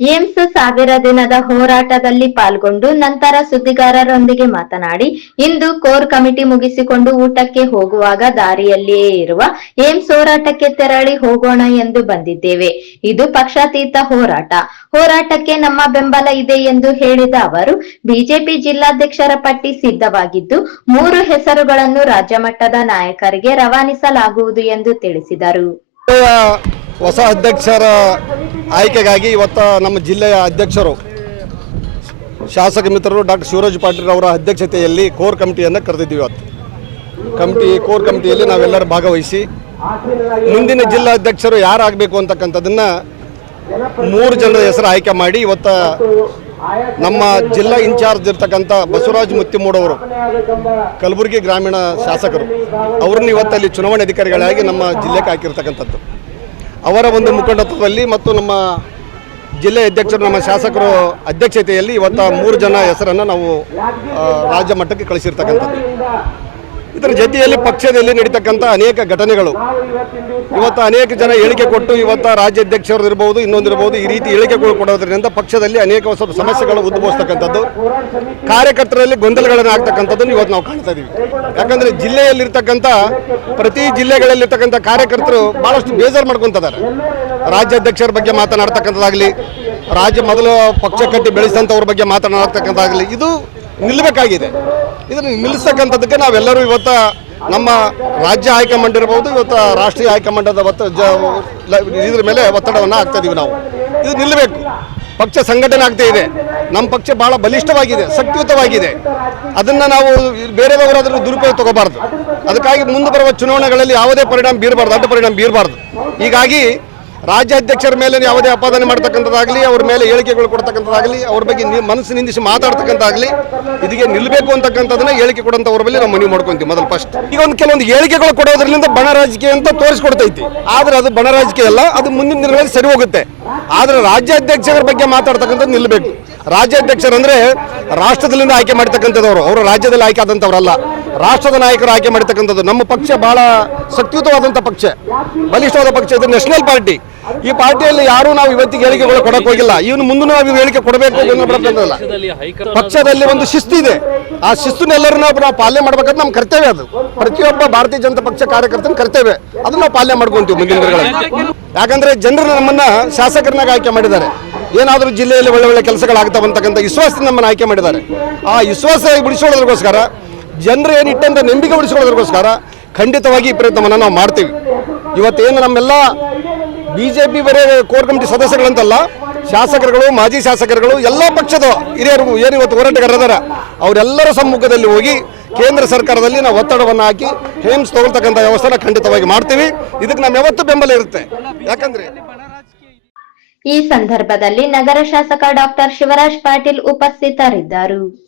AIIMS ಸಾವಿರ ದಿನದ ಹೋರಾಟದಲ್ಲಿ ಪಾಲ್ಗೊಂಡು ನಂತರ ಸುದ್ದಿಗಾರರೊಂದಿಗೆ ಮಾತನಾಡಿ, ಇಂದು ಕೋರ್ ಕಮಿಟಿ ಮುಗಿಸಿಕೊಂಡು ಊಟಕ್ಕೆ ಹೋಗುವಾಗ ದಾರಿಯಲ್ಲಿಯೇ ಇರುವ ಏಮ್ಸ್ ಹೋರಾಟಕ್ಕೆ ತೆರಳಿ ಹೋಗೋಣ ಎಂದು ಬಂದಿದ್ದೇವೆ. ಇದು ಪಕ್ಷಾತೀತ ಹೋರಾಟ. ಹೋರಾಟಕ್ಕೆ ನಮ್ಮ ಬೆಂಬಲ ಇದೆ ಎಂದು ಹೇಳಿದ ಅವರು, ಬಿಜೆಪಿ ಜಿಲ್ಲಾಧ್ಯಕ್ಷರ ಪಟ್ಟಿ ಸಿದ್ಧವಾಗಿದ್ದು, ಮೂರು ಹೆಸರುಗಳನ್ನು ರಾಜ್ಯ ಮಟ್ಟದ ನಾಯಕರಿಗೆ ರವಾನಿಸಲಾಗುವುದು ಎಂದು ತಿಳಿಸಿದರು. ಹೊಸ ಅಧ್ಯಕ್ಷರ ಆಯ್ಕೆಗಾಗಿ ಇವತ್ತು ನಮ್ಮ ಜಿಲ್ಲೆಯ ಅಧ್ಯಕ್ಷರು, ಶಾಸಕ ಮಿತ್ರರು ಡಾಕ್ಟರ್ ಶಿವರಾಜ್ ಪಾಟೀಲ್ ಅವರ ಅಧ್ಯಕ್ಷತೆಯಲ್ಲಿ ಕೋರ್ ಕಮಿಟಿಯನ್ನು ಕರೆದಿದ್ದೀವಿ ಇವತ್ತು. ಕಮಿಟಿ, ಕೋರ್ ಕಮಿಟಿಯಲ್ಲಿ ನಾವೆಲ್ಲರೂ ಭಾಗವಹಿಸಿ, ಮುಂದಿನ ಜಿಲ್ಲಾ ಅಧ್ಯಕ್ಷರು ಯಾರಾಗಬೇಕು ಅಂತಕ್ಕಂಥದ್ದನ್ನು ಮೂರು ಜನರ ಹೆಸರು ಆಯ್ಕೆ ಮಾಡಿ ಇವತ್ತು ನಮ್ಮ ಜಿಲ್ಲಾ ಇನ್ಚಾರ್ಜ್ ಇರ್ತಕ್ಕಂಥ ಬಸವರಾಜ್ ಮುತ್ತಿಮೂಡವರು ಕಲಬುರಗಿ ಗ್ರಾಮೀಣ ಶಾಸಕರು, ಅವ್ರನ್ನ ಇವತ್ತಲ್ಲಿ ಚುನಾವಣೆ ಅಧಿಕಾರಿಗಳಾಗಿ ನಮ್ಮ ಜಿಲ್ಲೆಗೆ ಹಾಕಿರ್ತಕ್ಕಂಥದ್ದು. ಅವರ ಒಂದು ಮುಖಂಡತ್ವದಲ್ಲಿ ಮತ್ತು ನಮ್ಮ ಜಿಲ್ಲೆ ಅಧ್ಯಕ್ಷರು, ನಮ್ಮ ಶಾಸಕರು ಅಧ್ಯಕ್ಷತೆಯಲ್ಲಿ ಇವತ್ತು ಮೂರು ಜನ ಹೆಸರನ್ನು ನಾವು ರಾಜ್ಯ ಮಟ್ಟಕ್ಕೆ ಕಳಿಸಿರ್ತಕ್ಕಂಥದ್ದು. ಇದರ ಜೊತೆಯಲ್ಲಿ ಪಕ್ಷದಲ್ಲಿ ನಡೀತಕ್ಕಂಥ ಅನೇಕ ಘಟನೆಗಳು. ಇವತ್ತು ಅನೇಕ ಜನ ಹೇಳಿಕೆ ಕೊಟ್ಟು ಇವತ್ತು ರಾಜ್ಯಾಧ್ಯಕ್ಷರು ಇರ್ಬೋದು ಇನ್ನೊಂದಿರ್ಬೋದು ಈ ರೀತಿ ಹೇಳಿಕೆಗಳು ಕೊಡೋದ್ರಿಂದ ಪಕ್ಷದಲ್ಲಿ ಅನೇಕ ಹೊಸ ಸಮಸ್ಯೆಗಳು ಉದ್ಭವಿಸ್ತಕ್ಕಂಥದ್ದು. ಕಾರ್ಯಕರ್ತರಲ್ಲಿ ಗೊಂದಲಗಳನ್ನು ಆಗ್ತಕ್ಕಂಥದ್ದನ್ನು ಇವತ್ತು ನಾವು ಕಾಣ್ತಾ ಇದ್ದೀವಿ ಯಾಕಂದ್ರೆ ಜಿಲ್ಲೆಯಲ್ಲಿರ್ತಕ್ಕಂಥ, ಪ್ರತಿ ಜಿಲ್ಲೆಗಳಲ್ಲಿರ್ತಕ್ಕಂಥ ಕಾರ್ಯಕರ್ತರು ಬಹಳಷ್ಟು ಬೇಜಾರು ಮಾಡ್ಕೊಂತಿದ್ದಾರೆ. ರಾಜ್ಯಾಧ್ಯಕ್ಷರ ಬಗ್ಗೆ ಮಾತನಾಡ್ತಕ್ಕಂಥದ್ದಾಗಲಿ, ರಾಜ್ಯ ಮೊದಲು ಪಕ್ಷ ಕಟ್ಟಿ ಬೆಳೆಸಿದಂಥವ್ರ ಬಗ್ಗೆ ಮಾತನಾಡ್ತಕ್ಕಂಥದ್ದಾಗಲಿ, ಇದು ನಿಲ್ಲಬೇಕಾಗಿದೆ ಇದನ್ನು ನಿಲ್ಲಿಸ್ತಕ್ಕಂಥದ್ದಕ್ಕೆ ನಾವೆಲ್ಲರೂ ಇವತ್ತು ನಮ್ಮ ರಾಜ್ಯ ಹೈಕಮಾಂಡ್ ಇರ್ಬೋದು, ಇವತ್ತು ರಾಷ್ಟ್ರೀಯ ಹೈಕಮಾಂಡದ ಒತ್ತ ಜ ಇದ್ರ ಮೇಲೆ ಒತ್ತಡವನ್ನು ಹಾಕ್ತಾ ಇದೀವಿ ನಾವು. ಇದು ನಿಲ್ಲಬೇಕು. ಪಕ್ಷ ಸಂಘಟನೆ ಆಗ್ತಾ ಇದೆ. ನಮ್ಮ ಪಕ್ಷ ಭಾಳ ಬಲಿಷ್ಠವಾಗಿದೆ, ಶಕ್ತಿಯುತವಾಗಿದೆ. ಅದನ್ನು ನಾವು ಬೇರೆಯವರಾದರೂ ದುರುಪಯೋಗ ತಗೋಬಾರ್ದು. ಅದಕ್ಕಾಗಿ ಮುಂದೆ ಬರುವ ಚುನಾವಣೆಗಳಲ್ಲಿ ಯಾವುದೇ ಪರಿಣಾಮ ಬೀರಬಾರ್ದು, ಅಡ್ಡ ಪರಿಣಾಮ ಬೀರಬಾರ್ದು. ಹೀಗಾಗಿ ರಾಜ್ಯಾಧ್ಯಕ್ಷರ ಮೇಲೆ ಯಾವುದೇ ಅಪಾದನೆ ಮಾಡ್ತಕ್ಕಂಥದ್ದಾಗಲಿ, ಅವ್ರ ಮೇಲೆ ಹೇಳಿಕೆಗಳು ಕೊಡ್ತಕ್ಕಂಥದ್ದಾಗಲಿ, ಅವ್ರ ಬಗ್ಗೆ ಮನಸ್ಸು ನಿಂದಿಸಿ ಮಾತಾಡ್ತಕ್ಕಂಥದ್ದಾಗಲಿ, ಇದಕ್ಕೆ ನಿಲ್ಲಬೇಕು ಅಂತಕ್ಕಂಥದ್ದನ್ನ ಹೇಳಿಕೆ ಕೊಡುವಂಥವ್ರ ಮೇಲೆ ನಾವು ಮನವಿ ಮಾಡ್ಕೊಂತೀವಿ ಮೊದಲು ಫಸ್ಟ್ ಈಗ ಒಂದು ಕೆಲವೊಂದು ಹೇಳಿಕೆಗಳು ಕೊಡೋದ್ರಿಂದ ಬಣ ರಾಜಕೀಯ ಅಂತ ತೋರಿಸ್ಕೊಡ್ತೈತಿ. ಆದ್ರೆ ಅದು ಬಣ ರಾಜಕೀಯ ಅಲ್ಲ, ಅದು ಮುಂದಿನ ದಿನಗಳಲ್ಲಿ ಸರಿ ಹೋಗುತ್ತೆ. ಆದ್ರೆ ರಾಜ್ಯಾಧ್ಯಕ್ಷರ ಬಗ್ಗೆ ಮಾತಾಡ್ತಕ್ಕಂಥದ್ದು ನಿಲ್ಲಬೇಕು ರಾಜ್ಯಾಧ್ಯಕ್ಷರಂದ್ರೆ ರಾಷ್ಟ್ರದಲ್ಲಿಂದ ಆಯ್ಕೆ ಮಾಡ್ತಕ್ಕಂಥದ್ದವರು ಅವರು ರಾಜ್ಯದಲ್ಲಿ ಆಯ್ಕೆ ಆದಂಥವ್ರಲ್ಲ. ರಾಷ್ಟ್ರದ ನಾಯಕರು ಆಯ್ಕೆ ಮಾಡ್ತಕ್ಕಂಥದ್ದು ನಮ್ಮ ಪಕ್ಷ ಬಹಳ ಶಕ್ತಿಯುತವಾದಂಥ ಪಕ್ಷ. ಬಲಿಷ್ಠವಾದ ಪಕ್ಷ ಇದು ನ್ಯಾಷನಲ್ ಪಾರ್ಟಿ. ಈ ಪಾರ್ಟಿಯಲ್ಲಿ ಯಾರು ನಾವು ಇವತ್ತಿಗೆ ಹೇಳಿಕೆಗಳು ಕೊಡಕ್ ಹೋಗಿಲ್ಲ. ಇವನು ಮುಂದೆ ನಾವು ಹೇಳಿಕೆ ಕೊಡಬೇಕು. ಪಕ್ಷದಲ್ಲಿ ಒಂದು ಶಿಸ್ತು ಇದೆ. ಆ ಶಿಸ್ತುನೆಲ್ಲರೂ ನಾವು ನಾವು ಪಾಲನೆ ಮಾಡ್ಬೇಕಂತ ನಮ್ಮ ಕರ್ತವ್ಯ ಅದು. ಪ್ರತಿಯೊಬ್ಬ ಭಾರತೀಯ ಜನತಾ ಪಕ್ಷ ಕಾರ್ಯಕರ್ತನ ಕರ್ತವ್ಯ. ಅದನ್ನ ನಾವು ಪಾಲನೆ ಮಾಡ್ಕೊಂತೀವಿ ಮುಂದಿನ ದಿನಗಳಲ್ಲಿ. ಯಾಕಂದ್ರೆ ಜನರು ನಮ್ಮನ್ನ ಶಾಸಕರನ್ನಾಗಿ ಆಯ್ಕೆ ಮಾಡಿದ್ದಾರೆ. ಏನಾದರೂ ಜಿಲ್ಲೆಯಲ್ಲಿ ಒಳ್ಳೆ ಒಳ್ಳೆ ಕೆಲಸಗಳಾಗ್ತಾವಂತಕ್ಕಂಥ ವಿಶ್ವಾಸದಿಂದ ನಮ್ಮನ್ನು ಆಯ್ಕೆ ಮಾಡಿದ್ದಾರೆ. ಆ ವಿಶ್ವಾಸ ಬಿಡಿಸೋದ್ರಗೋಸ್ಕರ ಜನರು ಏನು ಇಟ್ಟಂತ ನಂಬಿಕೆ ಉಳಿಸ್ಕೊಳ್ಳೋದಕ್ಕೋಸ್ಕರ ಖಂಡಿತವಾಗಿ ಈ ಪ್ರಯತ್ನವನ್ನು ನಾವು ಮಾಡ್ತೀವಿ. ಇವತ್ತೇನು ನಮ್ಮೆಲ್ಲ ಬಿ ಜೆ ಪಿ ಬರೀ ಕೋರ್ ಕಮಿಟಿ ಸದಸ್ಯಗಳಂತಲ್ಲ, ಶಾಸಕರುಗಳು, ಮಾಜಿ ಶಾಸಕರುಗಳು, ಎಲ್ಲ ಪಕ್ಷದ ಹಿರಿಯರು ಏನು ಇವತ್ತು ಹೋರಾಟಗಾರರ ಅವರೆಲ್ಲರ ಸಮ್ಮುಖದಲ್ಲಿ ಹೋಗಿ ಕೇಂದ್ರ ಸರ್ಕಾರದಲ್ಲಿ ನಾವು ಒತ್ತಡವನ್ನು ಹಾಕಿ ಹೇಮ್ಸ್ ತಗೊಳ್ತಕ್ಕಂಥ ವ್ಯವಸ್ಥೆನ ಖಂಡಿತವಾಗಿ ಮಾಡ್ತೀವಿ. ಇದಕ್ಕೆ ನಮ್ಮ ಯಾವತ್ತೂ ಬೆಂಬಲ ಇರುತ್ತೆ. ಯಾಕಂದ್ರೆ ಈ ಸಂದರ್ಭದಲ್ಲಿ ನಗರ ಶಾಸಕ ಡಾಕ್ಟರ್ ಶಿವರಾಜ್ ಪಾಟೀಲ್ ಉಪಸ್ಥಿತರಿದ್ದರು.